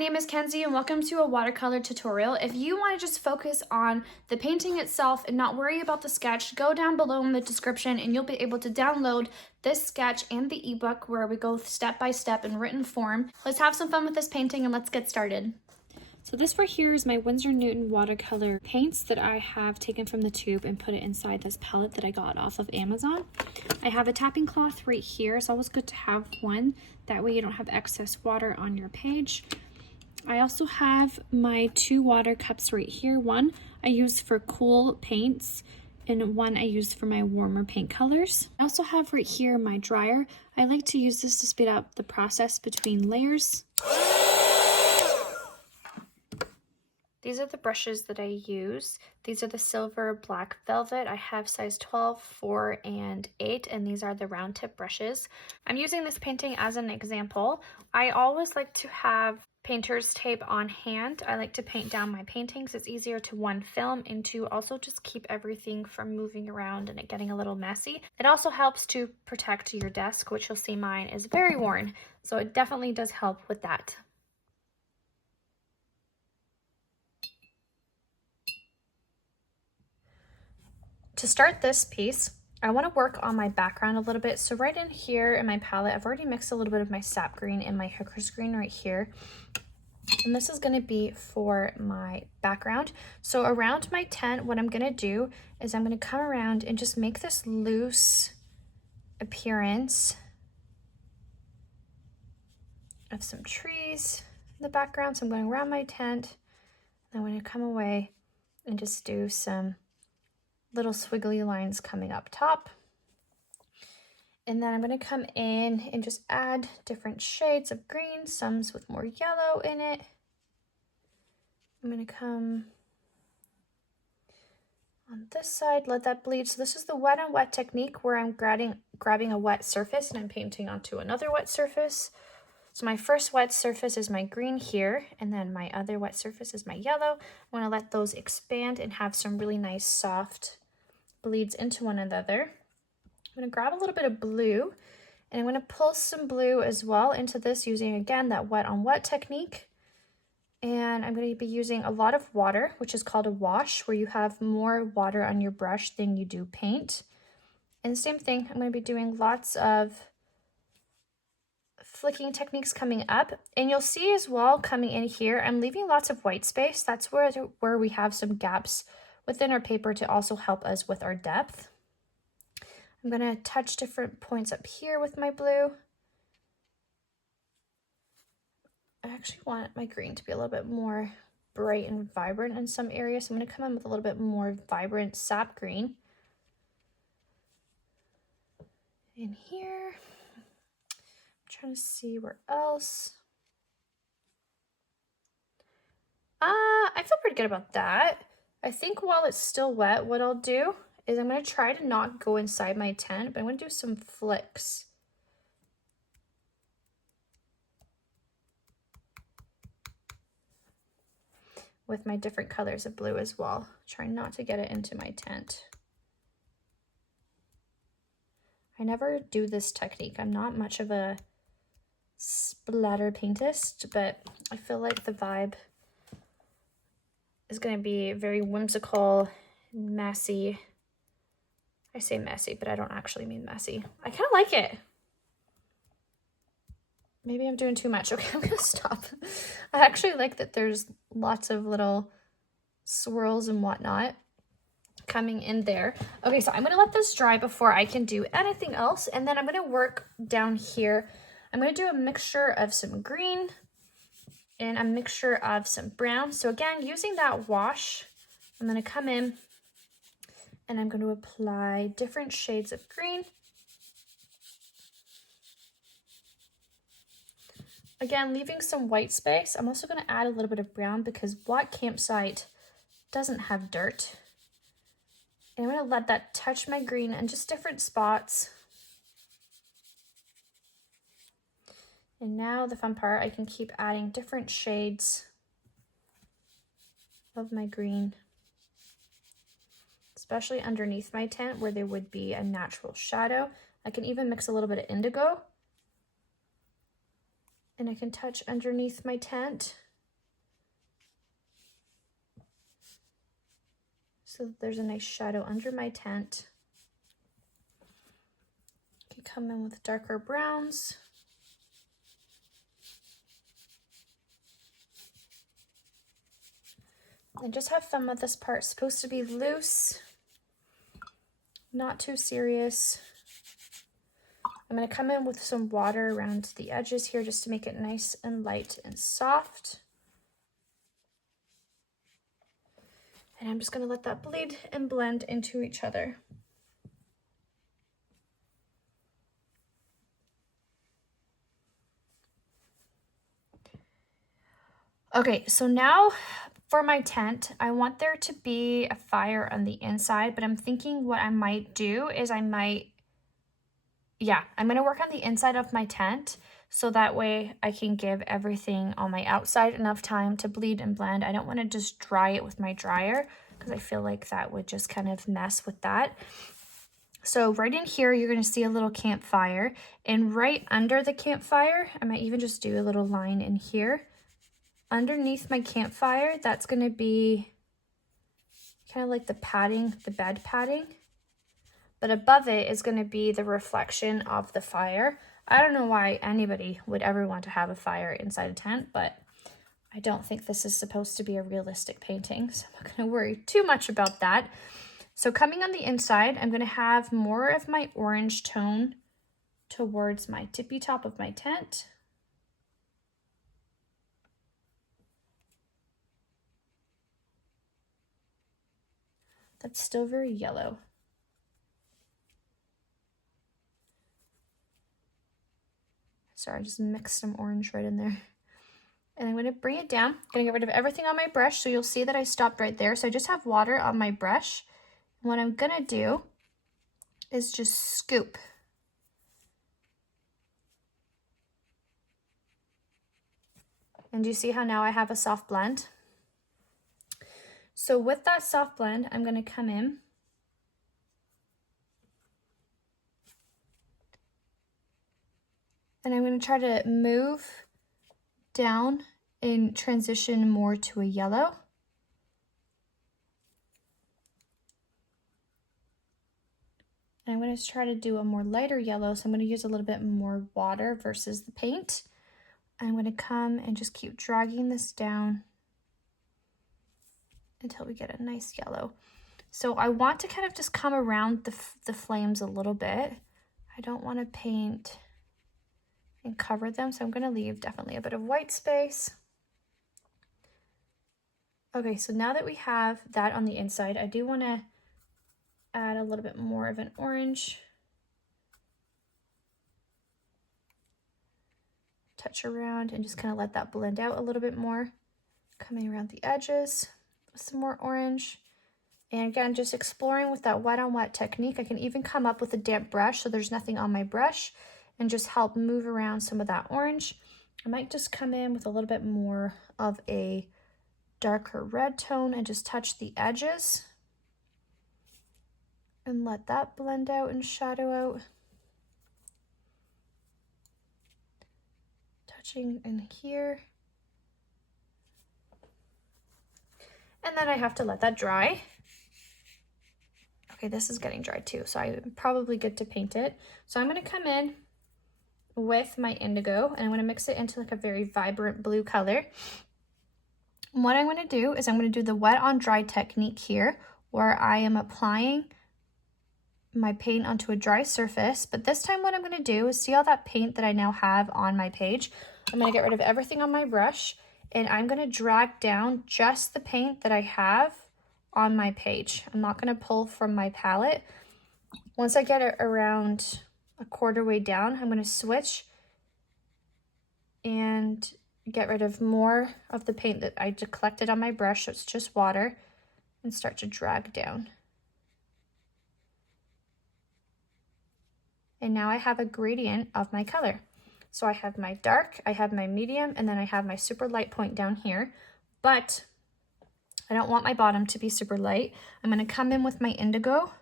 name is Kenzie and welcome to a watercolor tutorial. If you want to just focus on the painting itself and not worry about the sketch, go down below in the description and you'll be able to download this sketch and the ebook where we go step by step in written form. Let's have some fun with this painting and let's get started. So this right here is my Winsor Newton watercolor paints that I have taken from the tube and put it inside this palette that I got off of Amazon. I have a tapping cloth right here. It's always good to have one. That way you don't have excess water on your page. I also have my two water cups right here. One I use for cool paints and one I use for my warmer paint colors. I also have right here my dryer. I like to use this to speed up the process between layers. These are the brushes that I use. These are the silver black velvet. I have size 12, 4, and 8, and these are the round tip brushes. I'm using this painting as an example. I always like to have painter's tape on hand. I like to paint down my paintings. It's easier to one, film, and to also just keep everything from moving around and it getting a little messy. It also helps to protect your desk, which you'll see mine is very worn, so it definitely does help with that. To start this piece, I want to work on my background a little bit. So right in here in my palette, I've already mixed a little bit of my sap green and my hooker's green right here. And this is going to be for my background. So around my tent, what I'm going to do is I'm going to come around and just make this loose appearance of some trees in the background. So I'm going around my tent, and I'm going to come away and just do some little squiggly lines coming up top. And then I'm going to come in and just add different shades of green, some with more yellow in it. I'm going to come on this side, let that bleed. So this is the wet on wet technique where I'm grabbing a wet surface and I'm painting onto another wet surface. So my first wet surface is my green here, and then my other wet surface is my yellow. I want to let those expand and have some really nice soft bleeds into one another. I'm going to grab a little bit of blue and I'm going to pull some blue as well into this using, again, that wet on wet technique. And I'm going to be using a lot of water, which is called a wash, where you have more water on your brush than you do paint. And same thing, I'm going to be doing lots of flicking techniques coming up. And you'll see as well coming in here, I'm leaving lots of white space. That's where we have some gaps within our paper to also help us with our depth. I'm going to touch different points up here with my blue. I actually want my green to be a little bit more bright and vibrant in some areas, so I'm going to come in with a little bit more vibrant sap green. In here, I'm trying to see where else. I feel pretty good about that. I think while it's still wet, what I'll do is I'm going to try to not go inside my tent, but I'm going to do some flicks. With my different colors of blue as well. Trying not to get it into my tent. I never do this technique. I'm not much of a splatter paintist, but I feel like the vibe is going to be very whimsical, messy. I say messy, but I don't actually mean messy. I kind of like it. Maybe I'm doing too much. Okay, I'm going to stop. I actually like that there's lots of little swirls and whatnot coming in there. Okay, so I'm going to let this dry before I can do anything else. And then I'm going to work down here. I'm going to do a mixture of some green and a mixture of some brown. So again, using that wash, I'm going to come in and I'm going to apply different shades of green. Again, leaving some white space. I'm also going to add a little bit of brown because Black Campsite doesn't have dirt. And I'm going to let that touch my green in just different spots. And now the fun part, I can keep adding different shades of my green, especially underneath my tent where there would be a natural shadow. I can even mix a little bit of indigo. And I can touch underneath my tent so that there's a nice shadow under my tent. I can come in with darker browns. And just have fun with this part. It's supposed to be loose, not too serious. I'm going to come in with some water around the edges here just to make it nice and light and soft. And I'm just going to let that bleed and blend into each other. Okay, so now for my tent, I want there to be a fire on the inside, but I'm thinking what I might do is I'm going to work on the inside of my tent so that way I can give everything on my outside enough time to bleed and blend. I don't want to just dry it with my dryer because I feel like that would just kind of mess with that. So right in here, you're going to see a little campfire, and right under the campfire, I might even just do a little line in here. Underneath my campfire, that's going to be kind of like the padding, the bed padding. But above it is going to be the reflection of the fire. I don't know why anybody would ever want to have a fire inside a tent, but I don't think this is supposed to be a realistic painting, so I'm not going to worry too much about that. So coming on the inside, I'm going to have more of my orange tone towards my tippy top of my tent. That's still very yellow. Sorry, I just mixed some orange right in there. And I'm going to bring it down. I'm going to get rid of everything on my brush, so you'll see that I stopped right there. So I just have water on my brush. And what I'm going to do is just scoop. And do you see how now I have a soft blend? So with that soft blend, I'm going to come in and I'm going to try to move down and transition more to a yellow. And I'm going to try to do a more lighter yellow, so I'm going to use a little bit more water versus the paint. I'm going to come and just keep dragging this down until we get a nice yellow. So I want to kind of just come around the flames a little bit. I don't want to paint and cover them, so I'm going to leave definitely a bit of white space. Okay, so now that we have that on the inside, I do want to add a little bit more of an orange. Touch around and just kind of let that blend out a little bit more. Coming around the edges with some more orange. And again, just exploring with that wet on wet technique. I can even come up with a damp brush so there's nothing on my brush and just help move around some of that orange. I might just come in with a little bit more of a darker red tone and just touch the edges and let that blend out and shadow out. Touching in here. And then I have to let that dry. Okay, this is getting dry too, so I'm probably good to paint it. So I'm going to come in with my indigo and I'm going to mix it into like a very vibrant blue color. And what I'm going to do is I'm going to do the wet on dry technique here, where I am applying my paint onto a dry surface. But this time what I'm going to do is see all that paint that I now have on my page. I'm going to get rid of everything on my brush and I'm going to drag down just the paint that I have on my page. I'm not going to pull from my palette. Once I get it around a quarter way down, I'm going to switch and get rid of more of the paint that I collected on my brush, so it's just water, and start to drag down. And now I have a gradient of my color. So I have my dark, I have my medium, and then I have my super light point down here, but I don't want my bottom to be super light. I'm going to come in with my indigo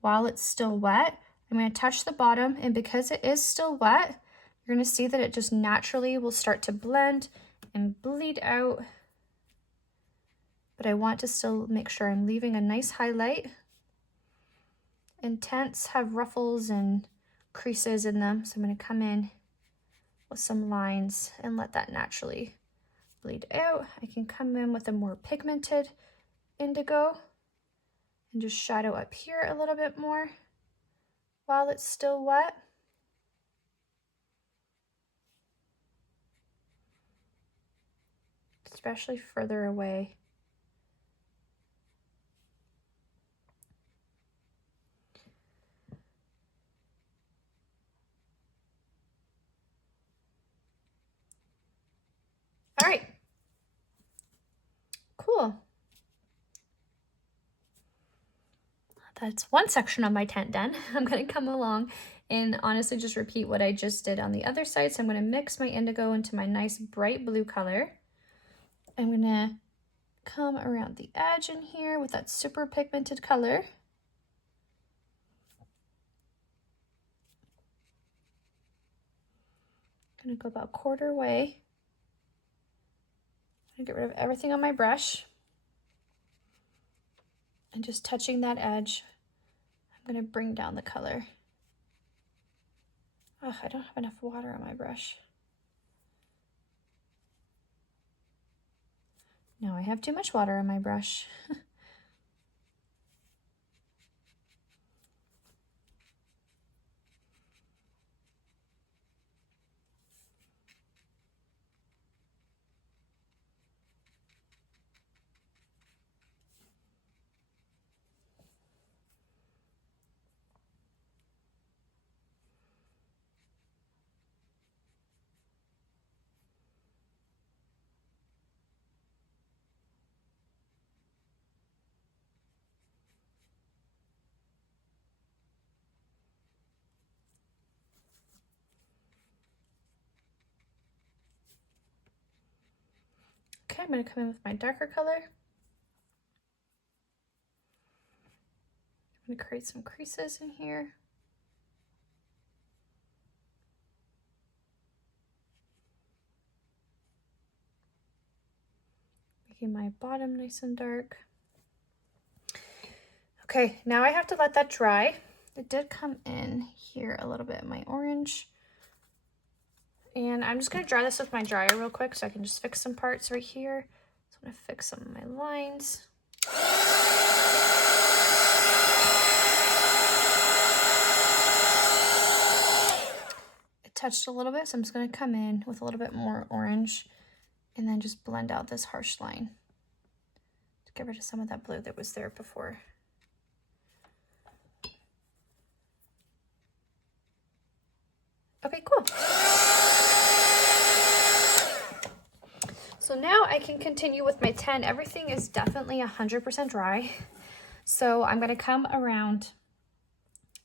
while it's still wet. I'm going to touch the bottom, and because it is still wet, you're going to see that it just naturally will start to blend and bleed out but I want to still make sure I'm leaving a nice highlight. And tents have ruffles and creases in them, so I'm going to come in with some lines and let that naturally bleed out. I can come in with a more pigmented indigo and just shadow up here a little bit more while it's still wet. Especially further away. All right, cool. That's one section of my tent done. I'm gonna come along and honestly just repeat what I just did on the other side. So I'm gonna mix my indigo into my nice bright blue color. I'm gonna come around the edge in here with that super pigmented color. I'm gonna go about quarter way. I'm gonna get rid of everything on my brush. And just touching that edge, I'm gonna bring down the color. Oh, I don't have enough water on my brush. No, I have too much water on my brush. Okay, I'm gonna come in with my darker color. I'm gonna create some creases in here. Making my bottom nice and dark. Okay, now I have to let that dry. It did come in here a little bit in my orange. And I'm just gonna dry this with my dryer real quick so I can just fix some parts right here. So I'm gonna fix some of my lines. It touched a little bit, so I'm just gonna come in with a little bit more orange and then just blend out this harsh line to get rid of some of that blue that was there before. Okay, cool. So now I can continue with my 10. Everything is definitely 100% dry. So I'm gonna come around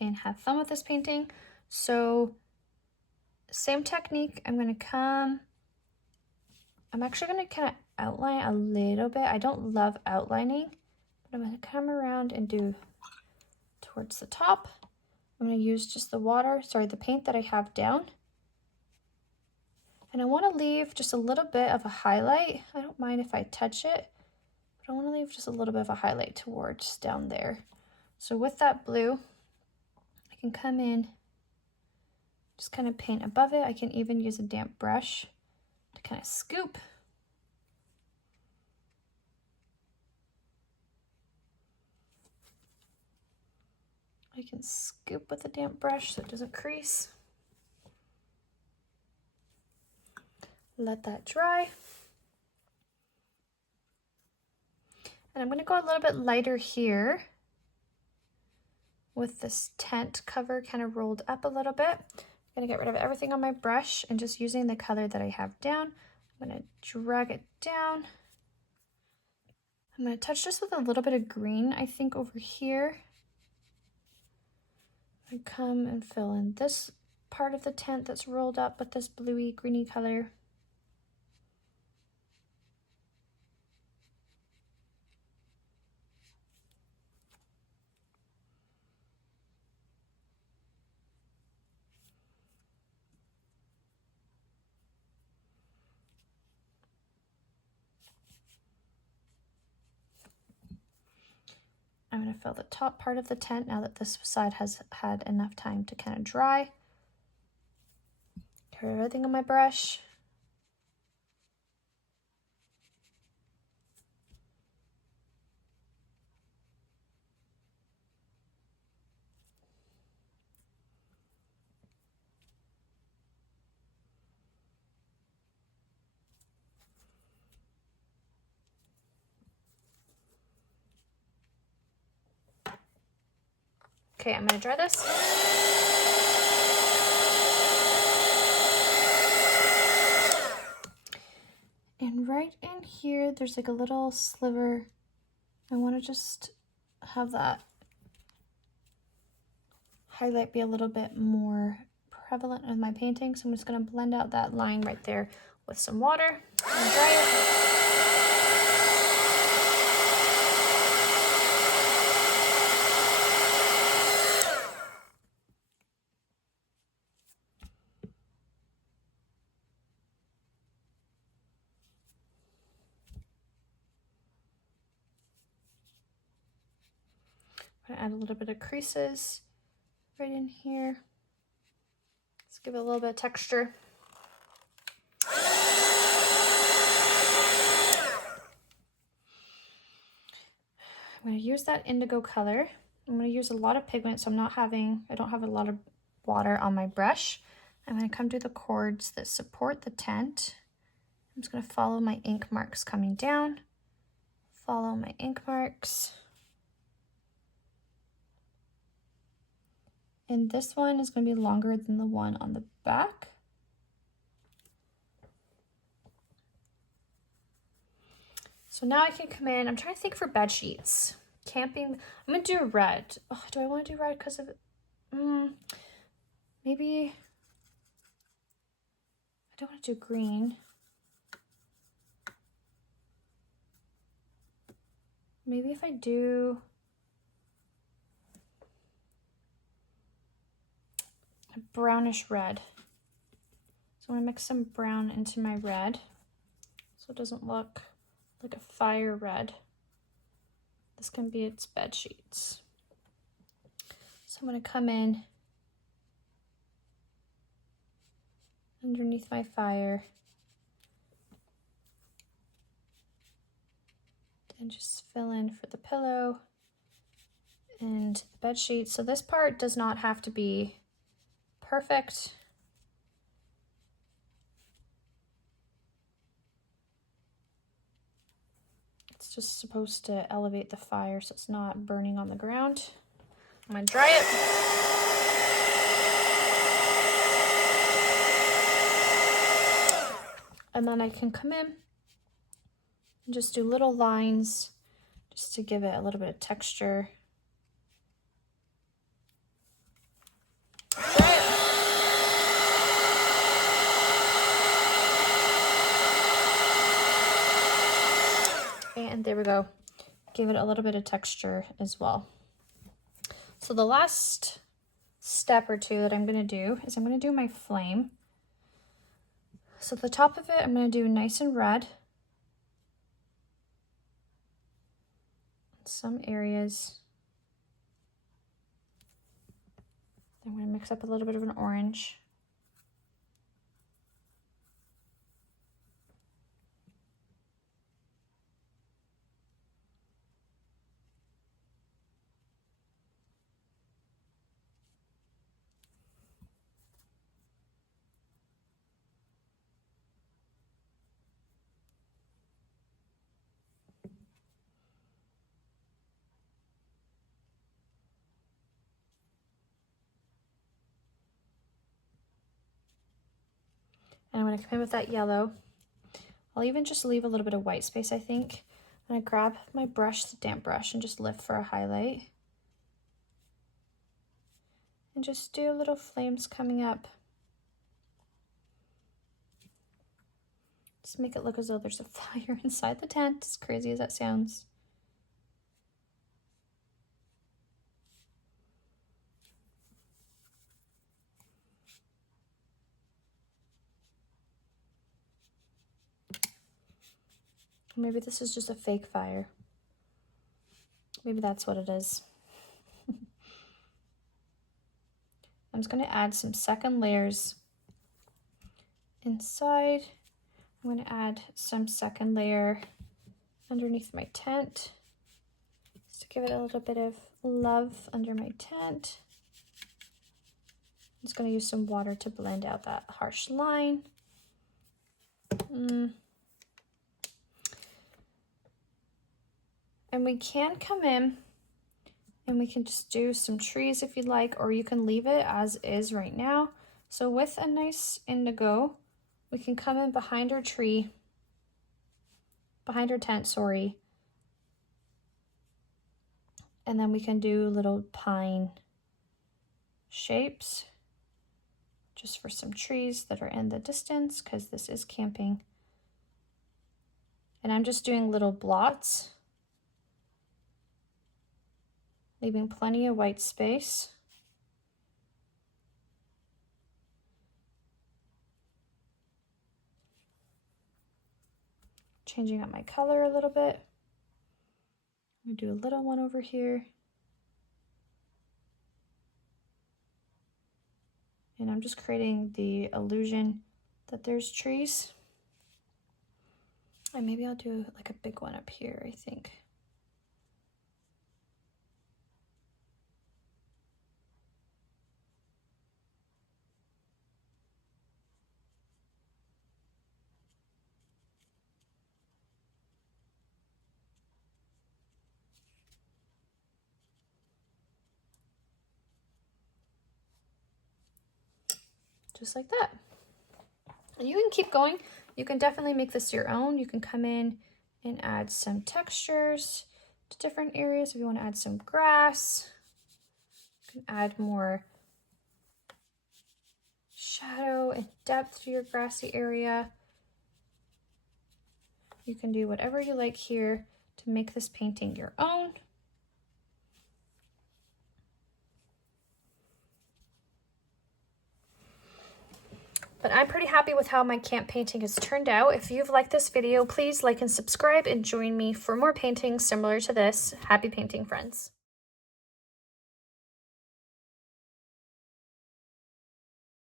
and have fun with this painting. So same technique, I'm actually gonna kind of outline a little bit. I don't love outlining, but I'm gonna come around and do towards the top. I'm gonna use just the paint that I have down. And I wanna leave just a little bit of a highlight. I don't mind if I touch it, but I wanna leave just a little bit of a highlight towards down there. So with that blue, I can come in, just kind of paint above it. I can even use a damp brush to kind of scoop. I can scoop with a damp brush so it doesn't crease. Let that dry. And I'm going to go a little bit lighter here with this tent cover kind of rolled up a little bit. I'm going to get rid of everything on my brush and just using the color that I have down, I'm going to drag it down. I'm going to touch this with a little bit of green, I think, over here. I come and fill in this part of the tent that's rolled up with this bluey greeny color. to fill the top part of the tent now that this side has had enough time to kind of dry. Get everything on my brush. Okay, I'm gonna dry this. And right in here, there's like a little sliver. I want to just have that highlight be a little bit more prevalent with my painting. So I'm just gonna blend out that line right there with some water and dry it. I'm gonna add a little bit of creases right in here. Let's give it a little bit of texture. I'm going to use that indigo color. I'm going to use a lot of pigment, so I don't have a lot of water on my brush. I'm going to come to the chords that support the tent. I'm just going to follow my ink marks coming down. Follow my ink marks. And this one is going to be longer than the one on the back. So now I can come in. I'm trying to think for bed sheets. Camping. I'm going to do red. Oh, do I want to do red because of it? Maybe. I don't want to do green. Maybe if I do a brownish red. So I'm going to mix some brown into my red so it doesn't look like a fire red. This can be its bed sheets. So I'm going to come in underneath my fire and just fill in for the pillow and the bed sheets. So this part does not have to be perfect. It's just supposed to elevate the fire so it's not burning on the ground. I'm gonna dry it. And then I can come in and just do little lines just to give it a little bit of texture. Dry it. And there we go. Give it a little bit of texture as well. So the last step or two that I'm going to do is I'm going to do my flame. So the top of it I'm going to do nice and red. Some areas. I'm going to mix up a little bit of an orange. And I'm going to come in with that yellow. I'll even just leave a little bit of white space, I think. I'm going to grab my brush, the damp brush, and just lift for a highlight. And just do little flames coming up. Just make it look as though there's a fire inside the tent, as crazy as that sounds. Maybe this is just a fake fire. Maybe that's what it is. I'm just going to add some second layers inside. I'm going to add some second layer underneath my tent just to give it a little bit of love under my tent. I'm just going to use some water to blend out that harsh line. And we can come in and we can just do some trees if you'd like, or you can leave it as is right now. So with a nice indigo, we can come in behind our tree, behind our tent, sorry. And then we can do little pine shapes just for some trees that are in the distance, because this is camping. And I'm just doing little blots, leaving plenty of white space. Changing up my color a little bit. I'm gonna do a little one over here. And I'm just creating the illusion that there's trees. And maybe I'll do like a big one up here, I think. Just like that. And you can keep going. You can definitely make this your own. You can come in and add some textures to different areas. If you want to add some grass, you can add more shadow and depth to your grassy area. You can do whatever you like here to make this painting your own. But I'm pretty happy with how my camp painting has turned out. If you've liked this video, please like and subscribe and join me for more paintings similar to this. Happy painting, friends.